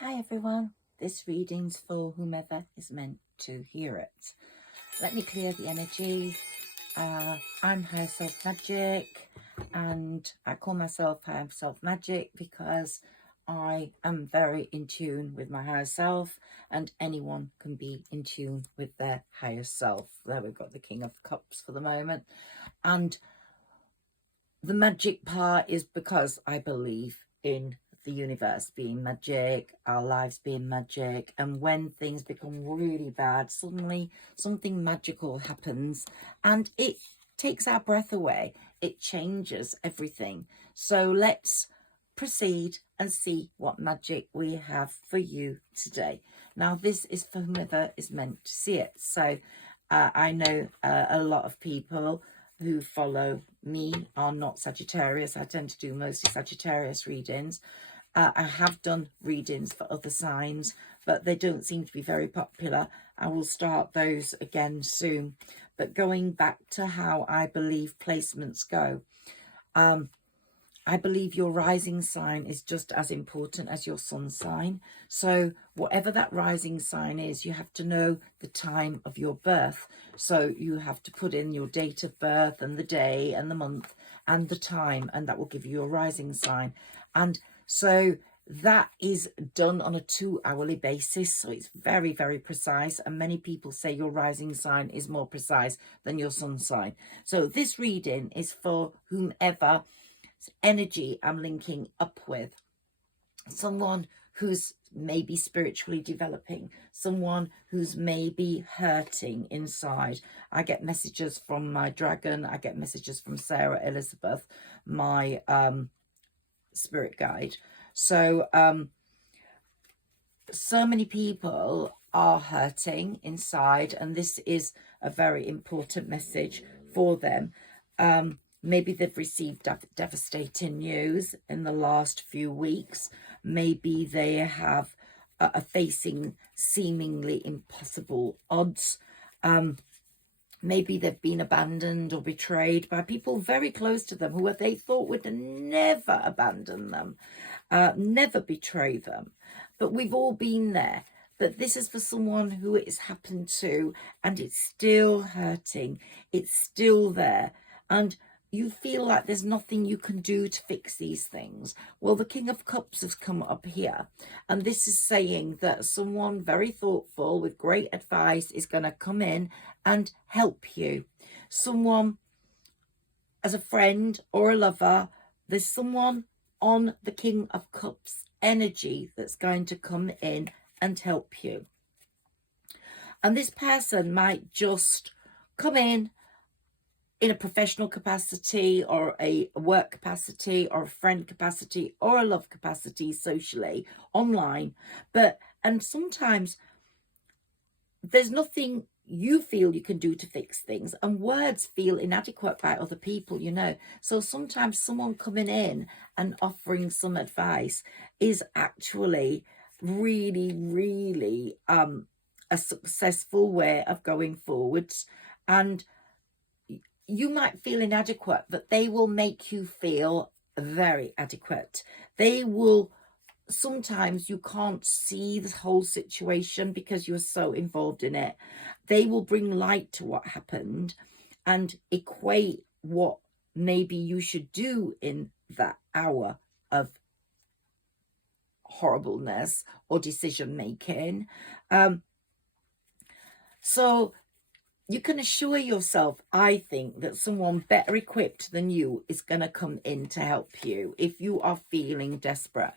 Hi everyone, this reading's for whomever is meant to hear it. Let me clear the energy. I'm Higher Self Magic, and I call myself Higher Self Magic because I am very in tune with my higher self, and anyone can be in tune with their higher self. There we've got the King of Cups for the moment. And the magic part is because I believe in the universe being magic, our lives being magic, and when things become really bad, suddenly something magical happens and it takes our breath away. It changes everything. So let's proceed and see what magic we have for you today. Now, this is for whomever is meant to see it. So I know a lot of people who follow me are not Sagittarius. I tend to do mostly Sagittarius readings. I have done readings for other signs, but they don't seem to be very popular. I will start those again soon. But going back to how I believe placements go, I believe your rising sign is just as important as your sun sign. So whatever that rising sign is, you have to know the time of your birth. So you have to put in your date of birth and the day and the month and the time, and that will give you your rising sign. And so that is done on a 2-hourly basis. So it's very, very precise. And many people say your rising sign is more precise than your sun sign. So this reading is for whomever energy I'm linking up with. Someone who's maybe spiritually developing, someone who's maybe hurting inside. I get messages from my dragon. I get messages from Sarah Elizabeth, my spirit guide. So so many people are hurting inside, and this is a very important message for them. Maybe they've received devastating news in the last few weeks. Maybe they have are facing seemingly impossible odds. Maybe they've been abandoned or betrayed by people very close to them who they thought would never abandon them, never betray them. But we've all been there. But this is for someone who it's happened to, and it's still hurting. It's still there. And you feel like there's nothing you can do to fix these things. Well, the King of Cups has come up here, and this is saying that someone very thoughtful with great advice is going to come in and help you. Someone as a friend or a lover, there's someone on the King of Cups energy that's going to come in and help you. And this person might just come in a professional capacity or a work capacity or a friend capacity or a love capacity socially online. And sometimes there's nothing you feel you can do to fix things, and words feel inadequate by other people, you know. So sometimes someone coming in and offering some advice is actually really, really a successful way of going forwards. And you might feel inadequate, but they will make you feel very adequate. They will, sometimes you can't see the whole situation because you're so involved in it. They will bring light to what happened and equate what maybe you should do in that hour of horribleness or decision making. So you can assure yourself, I think, that someone better equipped than you is going to come in to help you if you are feeling desperate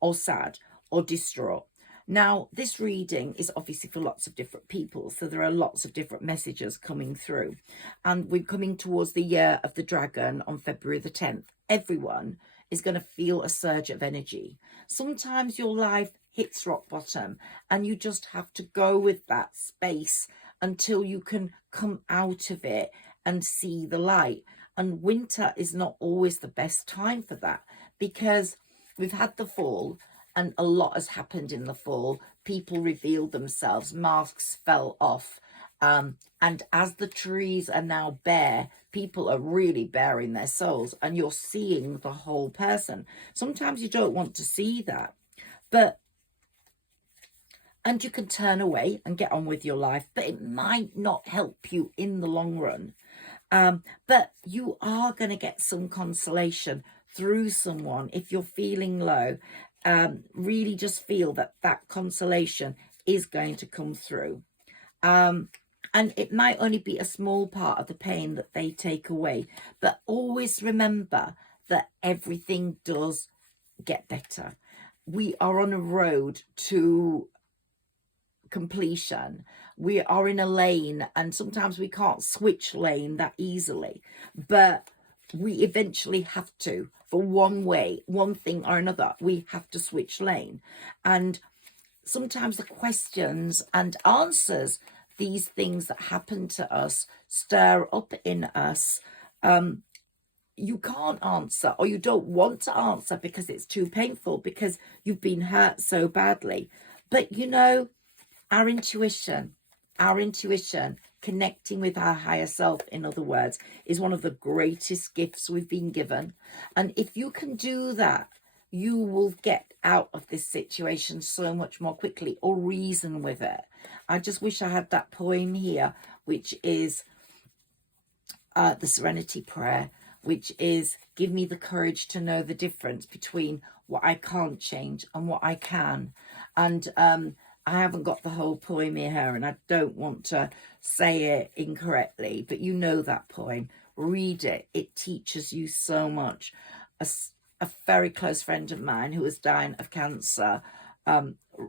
or sad or distraught. Now, this reading is obviously for lots of different people, so there are lots of different messages coming through. And we're coming towards the year of the dragon on February the 10th. Everyone is going to feel a surge of energy. Sometimes your life hits rock bottom and you just have to go with that space until you can come out of it and see the light. And winter is not always the best time for that, because we've had the fall and a lot has happened in the fall. People revealed themselves, masks fell off. And as the trees are now bare, people are really baring their souls, and you're seeing the whole person. Sometimes you don't want to see that, but and you can turn away and get on with your life, but it might not help you in the long run. But you are going to get some consolation through someone. If you're feeling low, really just feel that that consolation is going to come through. And it might only be a small part of the pain that they take away, but always remember that everything does get better. We are on a road to completion. We are in a lane, and sometimes we can't switch lane that easily, but we eventually have to. For one thing or another, we have to switch lane. And sometimes the questions and answers, these things that happen to us, stir up in us, you can't answer, or you don't want to answer because it's too painful, because you've been hurt so badly. But you know, our intuition, connecting with our higher self, in other words, is one of the greatest gifts we've been given. And if you can do that, you will get out of this situation so much more quickly, or reason with it. I just wish I had that poem here, which is the Serenity Prayer, which is, give me the courage to know the difference between what I can't change and what I can. And I haven't got the whole poem here, and I don't want to say it incorrectly, but you know that poem. Read it. It teaches you so much. A very close friend of mine who was dying of cancer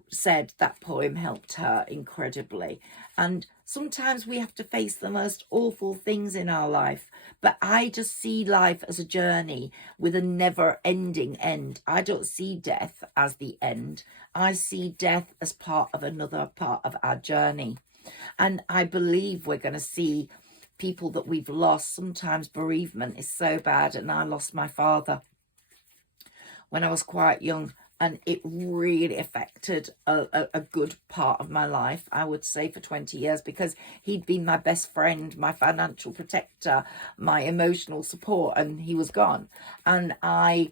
said that poem helped her incredibly. And sometimes we have to face the most awful things in our life, but I just see life as a journey with a never-ending end. I don't see death as the end. I see death as part of another part of our journey. And I believe we're going to see people that we've lost. Sometimes bereavement is so bad, and I lost my father when I was quite young, and it really affected a good part of my life, I would say, for 20 years, because he'd been my best friend, my financial protector, my emotional support, and he was gone. And I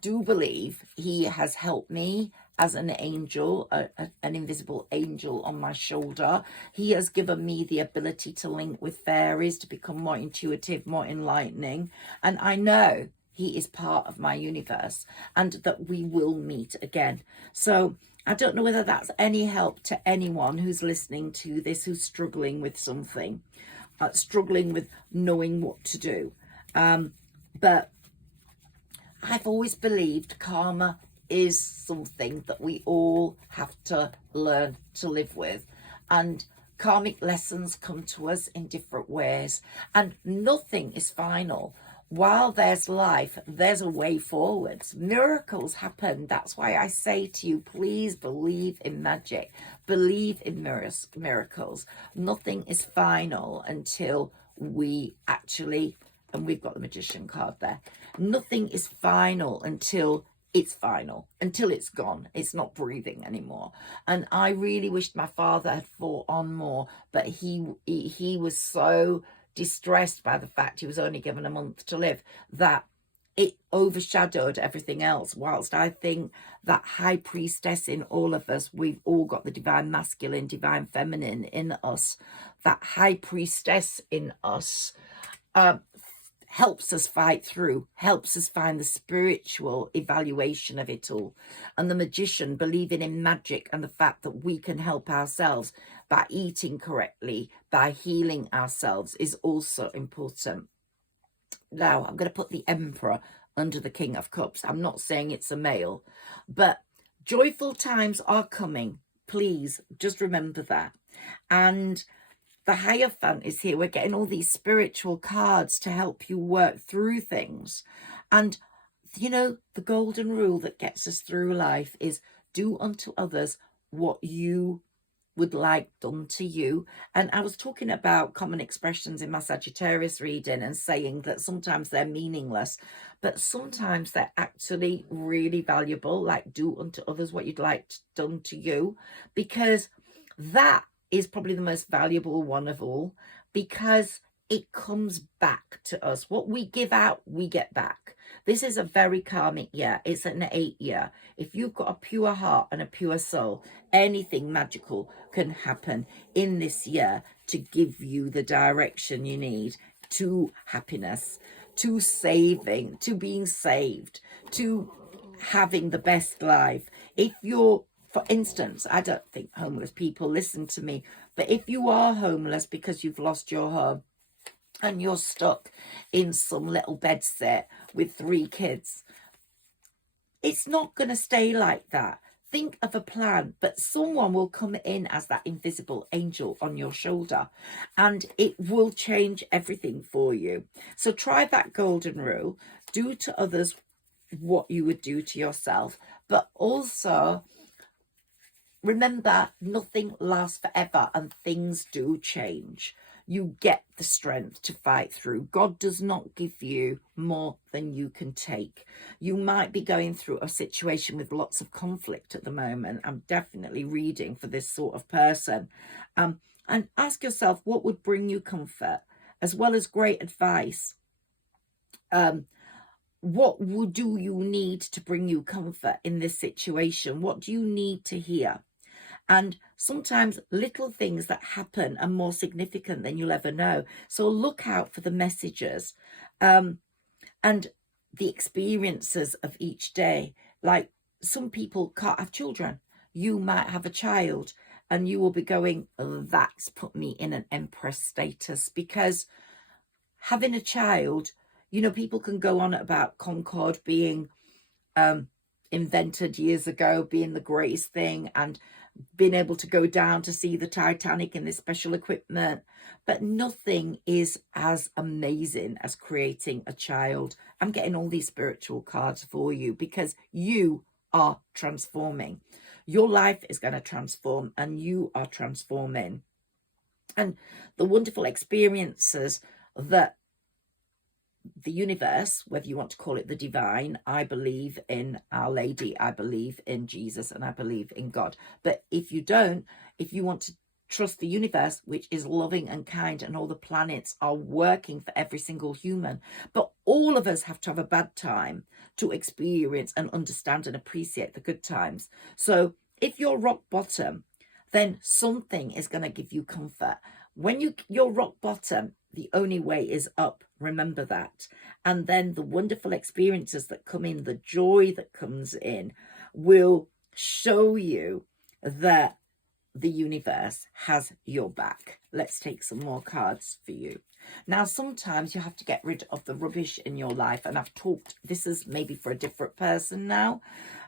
do believe he has helped me as an angel, an invisible angel on my shoulder. He has given me the ability to link with fairies, to become more intuitive, more enlightening. And I know he is part of my universe, and that we will meet again. So I don't know whether that's any help to anyone who's listening to this, who's struggling with something, struggling with knowing what to do. But I've always believed karma is something that we all have to learn to live with. And karmic lessons come to us in different ways, and nothing is final. While there's life, there's a way forwards. Miracles happen. That's why I say to you, please believe in magic. Believe in miracles. Nothing is final until we actually, and we've got the Magician card there. Nothing is final until it's final, until it's gone. It's not breathing anymore. And I really wished my father had fought on more, but he was so distressed by the fact he was only given a month to live that it overshadowed everything else. Whilst I think that high priestess in all of us, we've all got the divine masculine, divine feminine in us. That high priestess in us helps us fight through, helps us find the spiritual evaluation of it all. And the magician, believing in magic and the fact that we can help ourselves by eating correctly, by healing ourselves, is also important. Now, I'm going to put the Emperor under the King of Cups. I'm not saying it's a male, but joyful times are coming. Please just remember that. And the Hierophant is here. We're getting all these spiritual cards to help you work through things. And, you know, the golden rule that gets us through life is do unto others what you would like done to you. And I was talking about common expressions in my Sagittarius reading and saying that sometimes they're meaningless, but sometimes they're actually really valuable, like do unto others what you'd like done to you, because that is probably the most valuable one of all, because it comes back to us. What we give out, we get back. This is a very karmic year. It's an 8 year. If you've got a pure heart and a pure soul, anything magical can happen in this year to give you the direction you need to happiness, to saving, to being saved, to having the best life. If you're, for instance, I don't think homeless people listen to me, but if you are homeless because you've lost your home and you're stuck in some little bedsit with 3 kids, it's not going to stay like that. Think of a plan, but someone will come in as that invisible angel on your shoulder and it will change everything for you. So try that golden rule. Do to others what you would do to yourself, but also remember, nothing lasts forever and things do change. You get the strength to fight through. God does not give you more than you can take. You might be going through a situation with lots of conflict at the moment. I'm definitely reading for this sort of person. And ask yourself, what would bring you comfort as well as great advice? What do you need to bring you comfort in this situation? What do you need to hear? And sometimes little things that happen are more significant than you'll ever know. So look out for the messages and the experiences of each day. Like some people can't have children. You might have a child and you will be going, oh, that's put me in an empress status, because having a child, you know, people can go on about Concorde being invented years ago, being the greatest thing, and being able to go down to see the Titanic in this special equipment, but nothing is as amazing as creating a child. I'm getting all these spiritual cards for you because you are transforming. Your life is going to transform and you are transforming. And the wonderful experiences that the universe, whether you want to call it the divine, I believe in Our Lady, I believe in Jesus, and I believe in God. But if you don't, if you want to trust the universe, which is loving and kind, and all the planets are working for every single human, but all of us have to have a bad time to experience and understand and appreciate the good times. So if you're rock bottom, then something is going to give you comfort. When you're rock bottom, the only way is up. Remember that. And then the wonderful experiences that come in, the joy that comes in, will show you that the universe has your back. Let's take some more cards for you. Now, sometimes you have to get rid of the rubbish in your life. And I've talked, this is maybe for a different person now.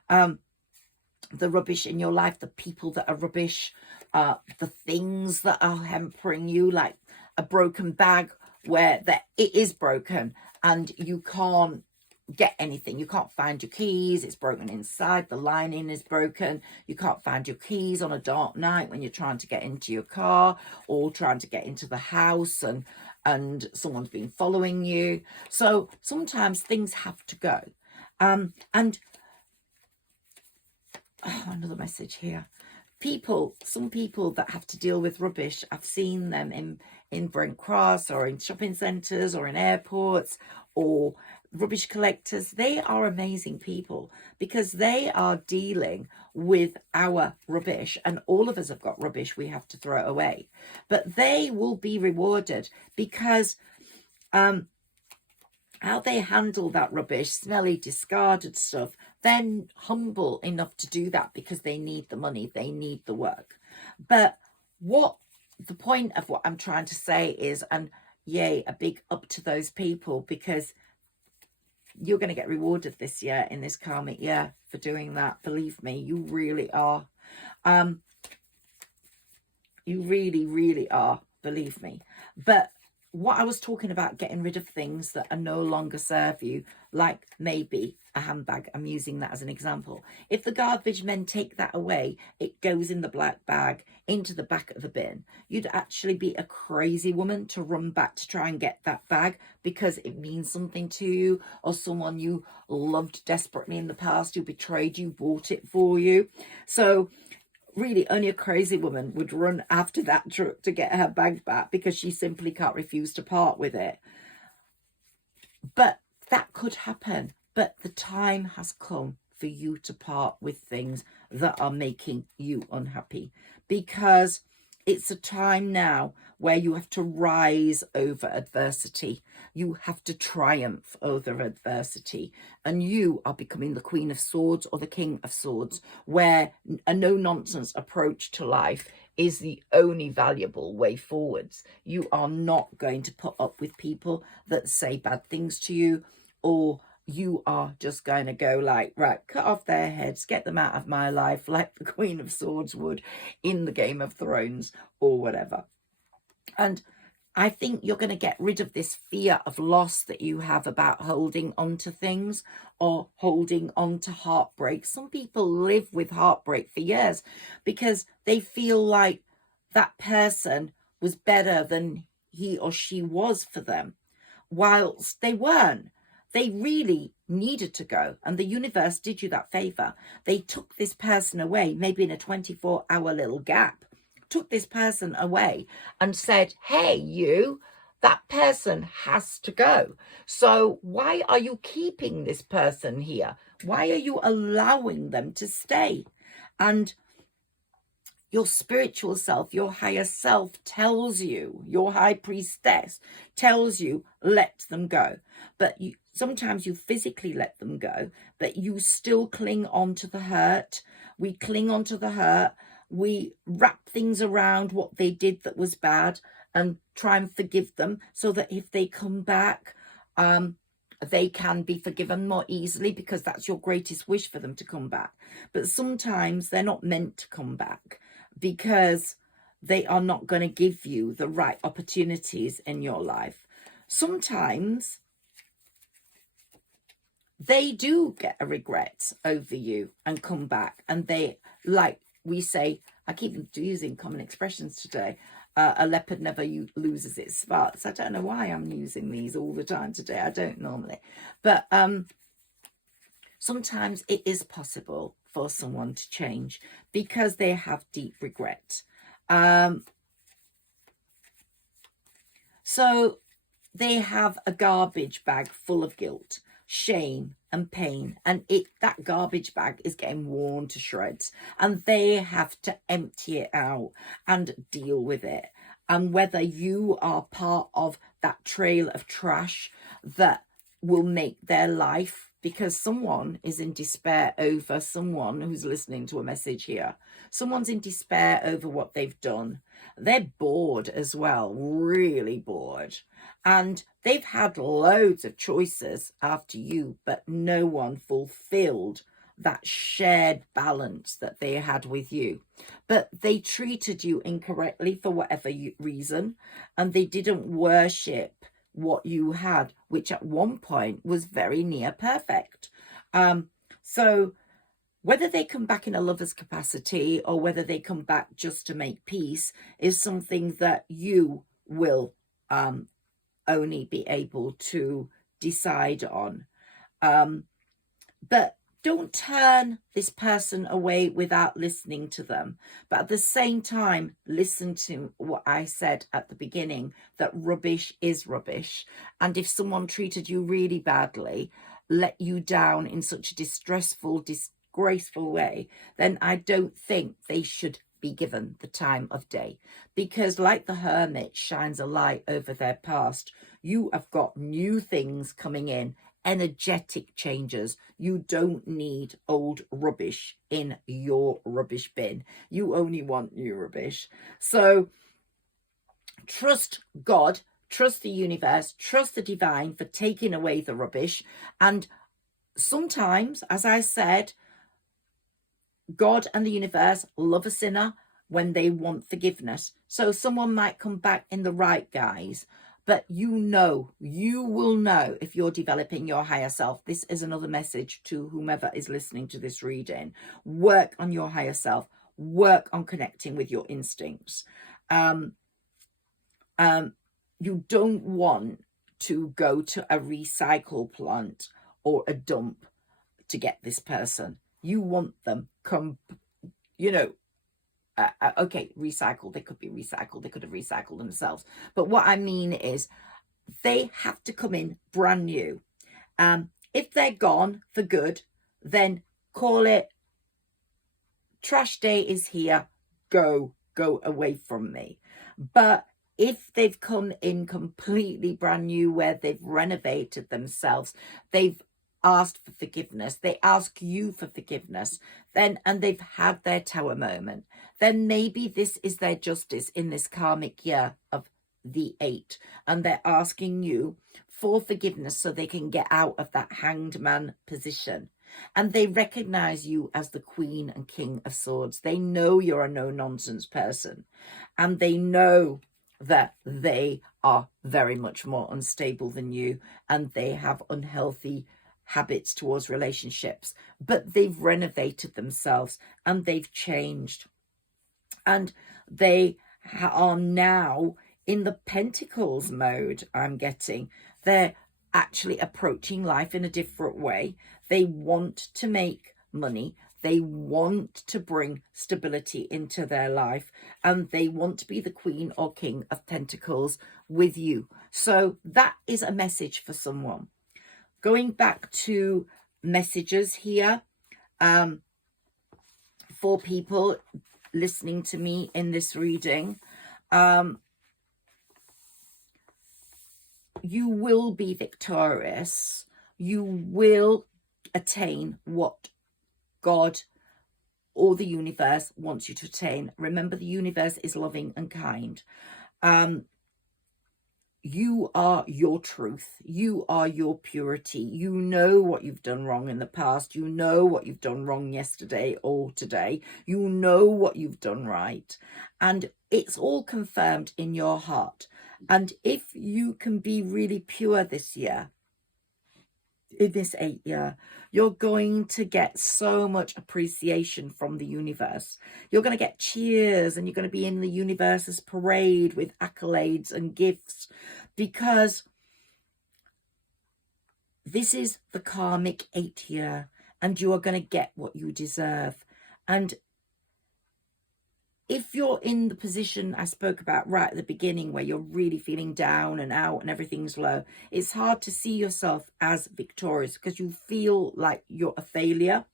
The rubbish in your life, the people that are rubbish, the things that are hampering you, like a broken bag where it is broken and you can't get anything. You can't find your keys. It's broken inside. The lining is broken. You can't find your keys on a dark night when you're trying to get into your car or trying to get into the house and someone's been following you. So sometimes things have to go. And another message here. Some people that have to deal with rubbish, I've seen them in Brent Cross or in shopping centres or in airports or rubbish collectors. They are amazing people because they are dealing with our rubbish, and all of us have got rubbish we have to throw away. But they will be rewarded because how they handle that rubbish, smelly, discarded stuff, they're humble enough to do that because they need the money, they need the work. But what the point of what I'm trying to say is, and yay, a big up to those people, because you're going to get rewarded this year in this karmic year for doing that. Believe me, you really are. You really, really are. Believe me. But what I was talking about, getting rid of things that are no longer serve you, like maybe a handbag, I'm using that as an example. If the garbage men take that away, it goes in the black bag into the back of the bin. You'd actually be a crazy woman to run back to try and get that bag because it means something to you, or someone you loved desperately in the past who betrayed you bought it for you. So really only a crazy woman would run after that truck to get her bag back because she simply can't refuse to part with it. But that could happen. But the time has come for you to part with things that are making you unhappy, because it's a time now where you have to rise over adversity. You have to triumph over adversity. And you are becoming the Queen of Swords or the King of Swords, where a no-nonsense approach to life is the only valuable way forwards. You are not going to put up with people that say bad things to you, or you are just going to go like, right, cut off their heads, get them out of my life, like the Queen of Swords would in the Game of Thrones or whatever. And I think you're going to get rid of this fear of loss that you have about holding on to things or holding on to heartbreak. Some people live with heartbreak for years because they feel like that person was better than he or she was for them, whilst they weren't. They really needed to go, and the universe did you that favor. They took this person away, maybe in a 24-hour little gap, took this person away and said, hey, you, that person has to go. So why are you keeping this person here? Why are you allowing them to stay? And your spiritual self, your higher self tells you, your high priestess tells you, let them go. But sometimes you physically let them go, but you still cling on to the hurt. We cling on to the hurt. We wrap things around what they did that was bad and try and forgive them so that if they come back, they can be forgiven more easily, because that's your greatest wish, for them to come back. But sometimes they're not meant to come back, because they are not going to give you the right opportunities in your life. Sometimes they do get a regret over you and come back, and they, like we say, I keep using common expressions today, a leopard never loses its spots. I don't know why I'm using these all the time today. I don't normally. But sometimes it is possible for someone to change because they have deep regret. So they have a garbage bag full of guilt, shame and pain, and that garbage bag is getting worn to shreds, and they have to empty it out and deal with it. And whether you are part of that trail of trash that will make their life, because someone is in despair over someone who's listening to a message here. Someone's in despair over what they've done. They're bored as well, really bored. And they've had loads of choices after you, but no one fulfilled that shared balance that they had with you. But they treated you incorrectly for whatever reason, and they didn't worship what you had, which at one point was very near perfect. So whether they come back in a lover's capacity or whether they come back just to make peace is something that you will only be able to decide on. But don't turn this person away without listening to them. But at the same time, listen to what I said at the beginning, that rubbish is rubbish. And if someone treated you really badly, let you down in such a distressful, disgraceful way, then I don't think they should be given the time of day. Because like the hermit shines a light over their past, you have got new things coming in, energetic changes. You don't need old rubbish in your rubbish bin. You only want new rubbish. So trust God, trust the universe, trust the divine for taking away the rubbish. And sometimes, as I said, God and the universe love a sinner when they want forgiveness. So someone might come back in the right guise, but you will know if you're developing your higher self. This is another message to whomever is listening to this reading. Work on your higher self. Work on connecting with your instincts. You don't want to go to a recycle plant or a dump to get this person. You want them okay, recycled. They could be recycled. They could have recycled themselves. But what I mean is they have to come in brand new. If they're gone for good, then call it trash day is here. Go away from me. But if they've come in completely brand new, where they've renovated themselves, they've asked for forgiveness, they ask you for forgiveness, then, and they've had their tower moment, then maybe this is their justice in this karmic year of the 8, and they're asking you for forgiveness so they can get out of that hanged man position. And they recognize you as the Queen and King of Swords. They know you're a no-nonsense person, and they know that they are very much more unstable than you, and they have unhealthy habits towards relationships, but they've renovated themselves and they've changed, and they are now in the Pentacles mode. I'm getting they're actually approaching life in a different way. They want to make money, they want to bring stability into their life, and they want to be the Queen or King of Pentacles with you. So that is a message for someone. Going back to messages here, for people listening to me in this reading, you will be victorious. You will attain what God or the universe wants you to attain. Remember, the universe is loving and kind. You are your truth. You are your purity. You know what you've done wrong in the past. You know what you've done wrong yesterday or today. You know what you've done right. And it's all confirmed in your heart. And if you can be really pure this year, in this 8 year, you're going to get so much appreciation from the universe. You're going to get cheers, and you're going to be in the universe's parade with accolades and gifts, because this is the karmic 8 year, and you are going to get what you deserve. And if you're in the position I spoke about right at the beginning, where you're really feeling down and out and everything's low, it's hard to see yourself as victorious, because you feel like you're a failure,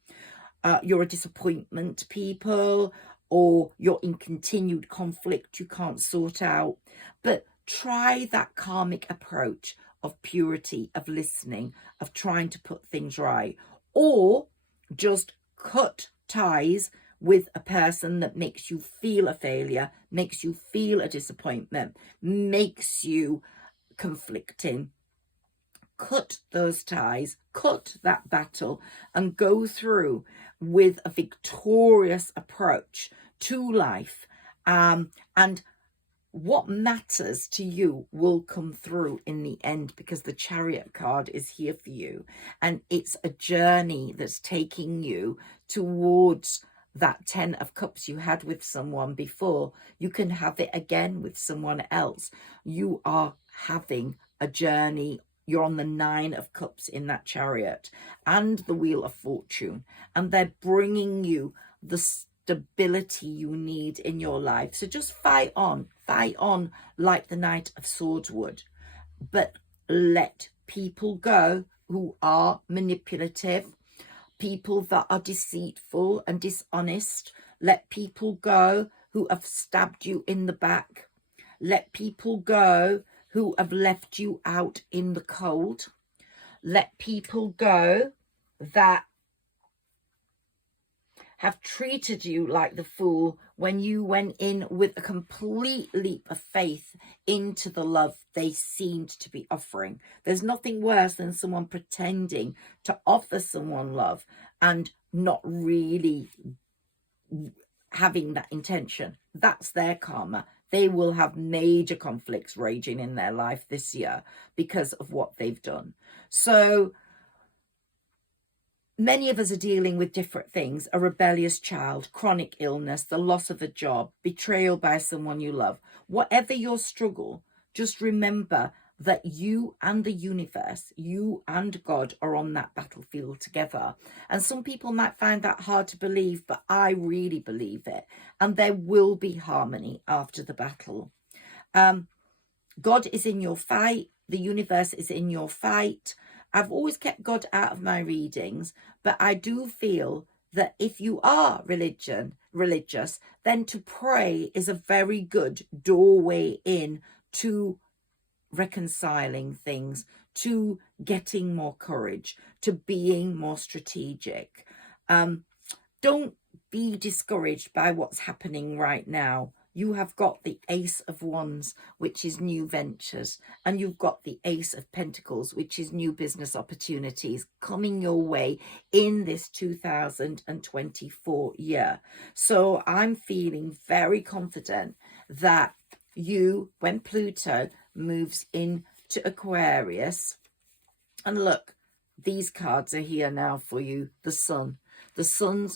you're a disappointment to people, or you're in continued conflict you can't sort out. But try that karmic approach of purity, of listening, of trying to put things right, or just cut ties with a person that makes you feel a failure, makes you feel a disappointment, makes you conflicting. Cut those ties, cut that battle, and go through with a victorious approach to life. And what matters to you will come through in the end, because the Chariot card is here for you. And it's a journey that's taking you towards that 10 of Cups you had with someone before. You can have it again with someone else. You are having a journey. You're on the 9 of Cups in that Chariot and the Wheel of Fortune, and they're bringing you the stability you need in your life. So just fight on like the Knight of Swords would, but let people go who are manipulative, people that are deceitful and dishonest. Let people go who have stabbed you in the back. Let people go who have left you out in the cold. Let people go that have treated you like the fool when you went in with a complete leap of faith into the love they seemed to be offering. There's nothing worse than someone pretending to offer someone love and not really having that intention. That's their karma. They will have major conflicts raging in their life this year because of what they've done. So many of us are dealing with different things: a rebellious child, chronic illness, the loss of a job, betrayal by someone you love. Whatever your struggle, just remember that you and the universe, you and God are on that battlefield together. And some people might find that hard to believe, but I really believe it. And there will be harmony after the battle. God is in your fight. The universe is in your fight. I've always kept God out of my readings, but I do feel that if you are religious, then to pray is a very good doorway in to reconciling things, to getting more courage, to being more strategic. Don't be discouraged by what's happening right now. You have got the Ace of Wands, which is new ventures, and you've got the Ace of Pentacles, which is new business opportunities coming your way in this 2024 year. So I'm feeling very confident that you, when Pluto moves into Aquarius, and look, these cards are here now for you. The sun.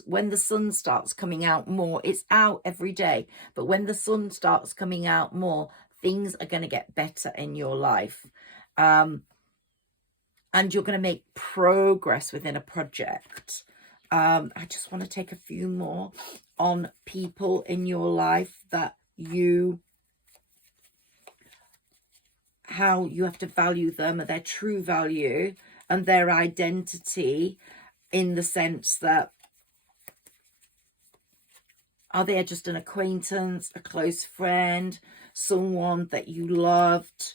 When the sun starts coming out more, it's out every day, but when the sun starts coming out more, things are going to get better in your life. And you're going to make progress within a project. I just want to take a few more on people in your life that how you have to value them, their true value and their identity, in the sense that, are they just an acquaintance, a close friend, someone that you loved?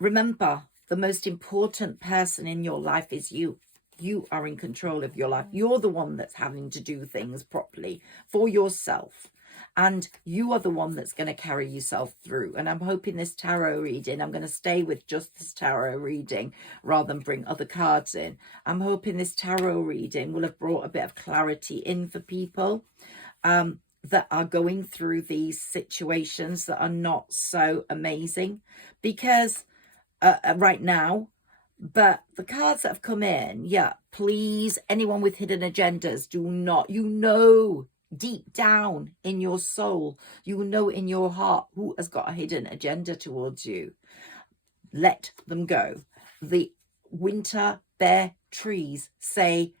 Remember, the most important person in your life is you. You are in control of your life. You're the one that's having to do things properly for yourself. And you are the one that's going to carry yourself through. And I'm hoping this tarot reading, I'm going to stay with just this tarot reading rather than bring other cards in. I'm hoping this tarot reading will have brought a bit of clarity in for people that are going through these situations that are not so amazing. Because right now, but the cards that have come in, yeah, please, anyone with hidden agendas, do not, deep down in your soul, you know in your heart who has got a hidden agenda towards you. Let them go. The winter bare trees say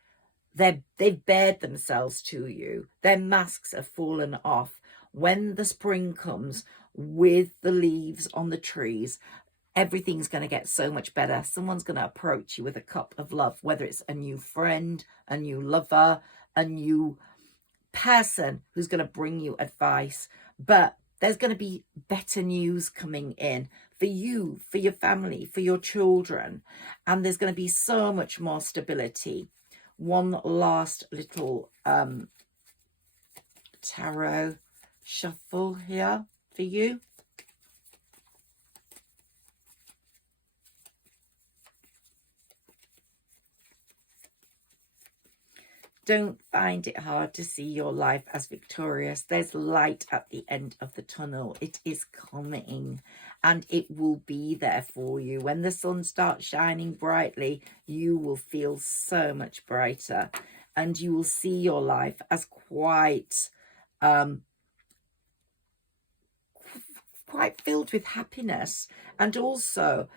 they've bared themselves to you. Their masks have fallen off. When the spring comes with the leaves on the trees, everything's going to get so much better. Someone's going to approach you with a cup of love, whether it's a new friend, a new lover, a new person who's going to bring you advice. But there's going to be better news coming in for you, for your family, for your children, and there's going to be so much more stability. One last little tarot shuffle here for you. Don't find it hard to see your life as victorious. There's light at the end of the tunnel. It is coming and it will be there for you. When the sun starts shining brightly, you will feel so much brighter and you will see your life as quite filled with happiness. And also,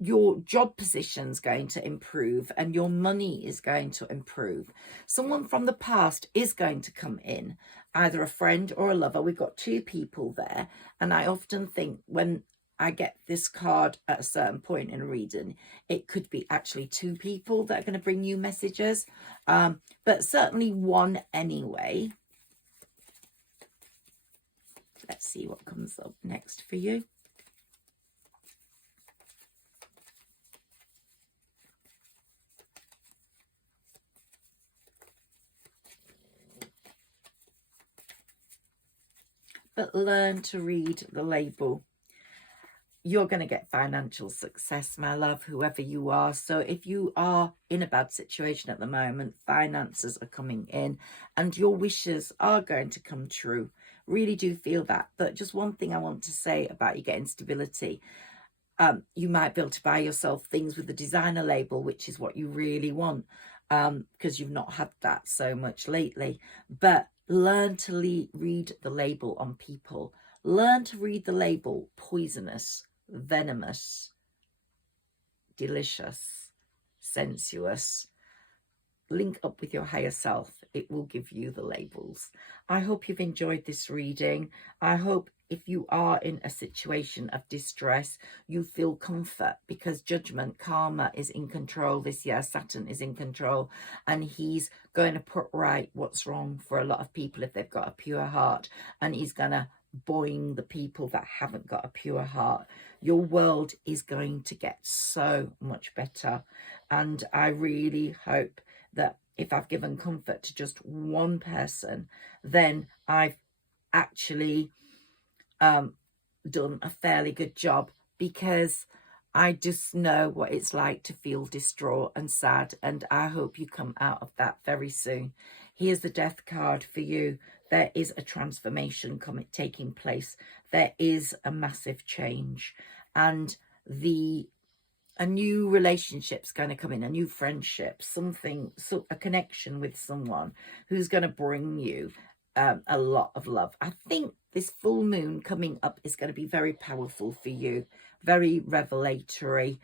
your job position's going to improve and your money is going to improve. Someone from the past is going to come in, either a friend or a lover. We've got two people there, and I often think when I get this card at a certain point in reading, it could be actually two people that are going to bring you messages, but certainly one anyway. Let's see what comes up next for you. But learn to read the label. You're going to get financial success, my love, whoever you are. So if you are in a bad situation at the moment, finances are coming in and your wishes are going to come true. Really do feel that. But just one thing I want to say about you getting stability. You might be able to buy yourself things with the designer label, which is what you really want, because you've not had that so much lately. But learn to read the label on people. Learn to read the label: poisonous, venomous, delicious, sensuous. Link up with your higher self. It will give you the labels. I hope you've enjoyed this reading. I hope if you are in a situation of distress, you feel comfort, because judgment, karma is in control this year. Saturn is in control, and he's going to put right what's wrong for a lot of people if they've got a pure heart, and he's going to boing the people that haven't got a pure heart. Your world is going to get so much better, and I really hope that if I've given comfort to just one person, then I've actually done a fairly good job, because I just know what it's like to feel distraught and sad, and I hope you come out of that very soon. Here's the death card for you. There is a transformation taking place. There is a massive change, and a new relationship's going to come in, a new friendship, a connection with someone who's going to bring you a lot of love. I think this full moon coming up is going to be very powerful for you, very revelatory.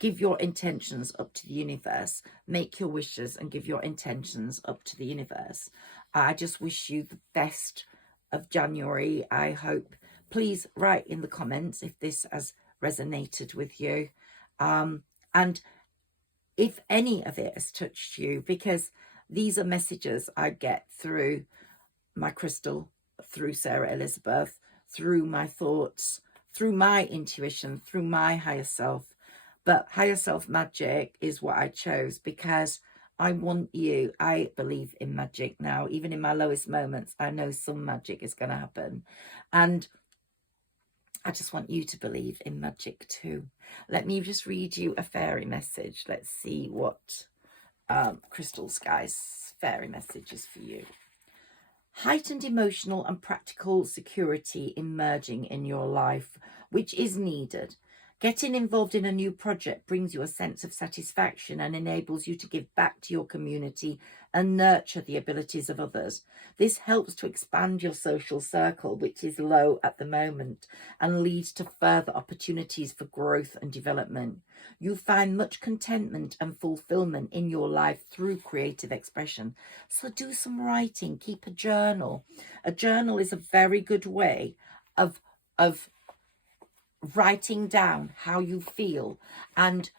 Give your intentions up to the universe. Make your wishes and give your intentions up to the universe. I just wish you the best of January. I hope, please write in the comments if this has resonated with you, and if any of it has touched you, because these are messages I get through my crystal, through Sarah Elizabeth, through my thoughts, through my intuition, through my higher self. But higher self magic is what I chose, because I want you. I believe in magic now. Even in my lowest moments, I know some magic is going to happen, and I just want you to believe in magic too. Let me just read you a fairy message. Let's see what Crystal Sky's fairy message is for you. Heightened emotional and practical security emerging in your life, which is needed. Getting involved in a new project brings you a sense of satisfaction and enables you to give back to your community and nurture the abilities of others. This helps to expand your social circle, which is low at the moment, and leads to further opportunities for growth and development. You find much contentment and fulfillment in your life through creative expression. So do some writing, keep a journal. A journal is a very good way of writing down how you feel and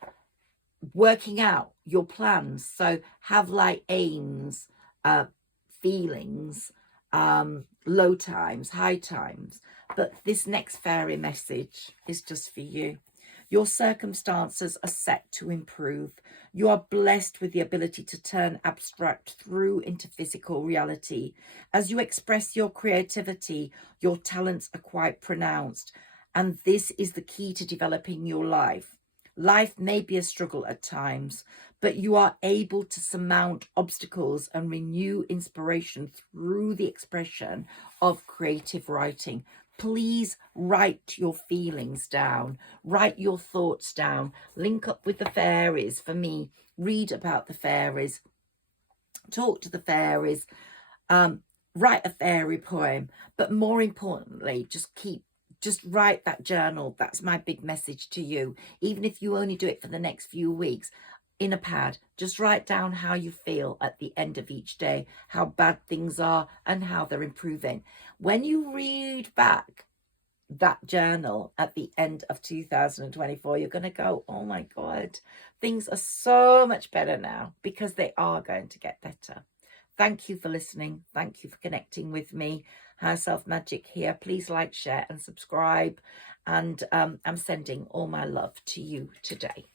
working out your plans. So have like aims, feelings, low times, high times. But this next fairy message is just for you. Your circumstances are set to improve. You are blessed with the ability to turn abstract through into physical reality. As you express your creativity, your talents are quite pronounced. And this is the key to developing your life. Life may be a struggle at times, but you are able to surmount obstacles and renew inspiration through the expression of creative writing. Please write your feelings down, write your thoughts down, link up with the fairies. For me, read about the fairies, talk to the fairies, write a fairy poem, but more importantly, just write that journal. That's my big message to you. Even if you only do it for the next few weeks, in a pad, just write down how you feel at the end of each day, how bad things are and how they're improving. When you read back that journal at the end of 2024, you're going to go, oh my God, things are so much better now, because they are going to get better. Thank you for listening. Thank you for connecting with me. Higher Self Magic here. Please like, share and subscribe. And I'm sending all my love to you today.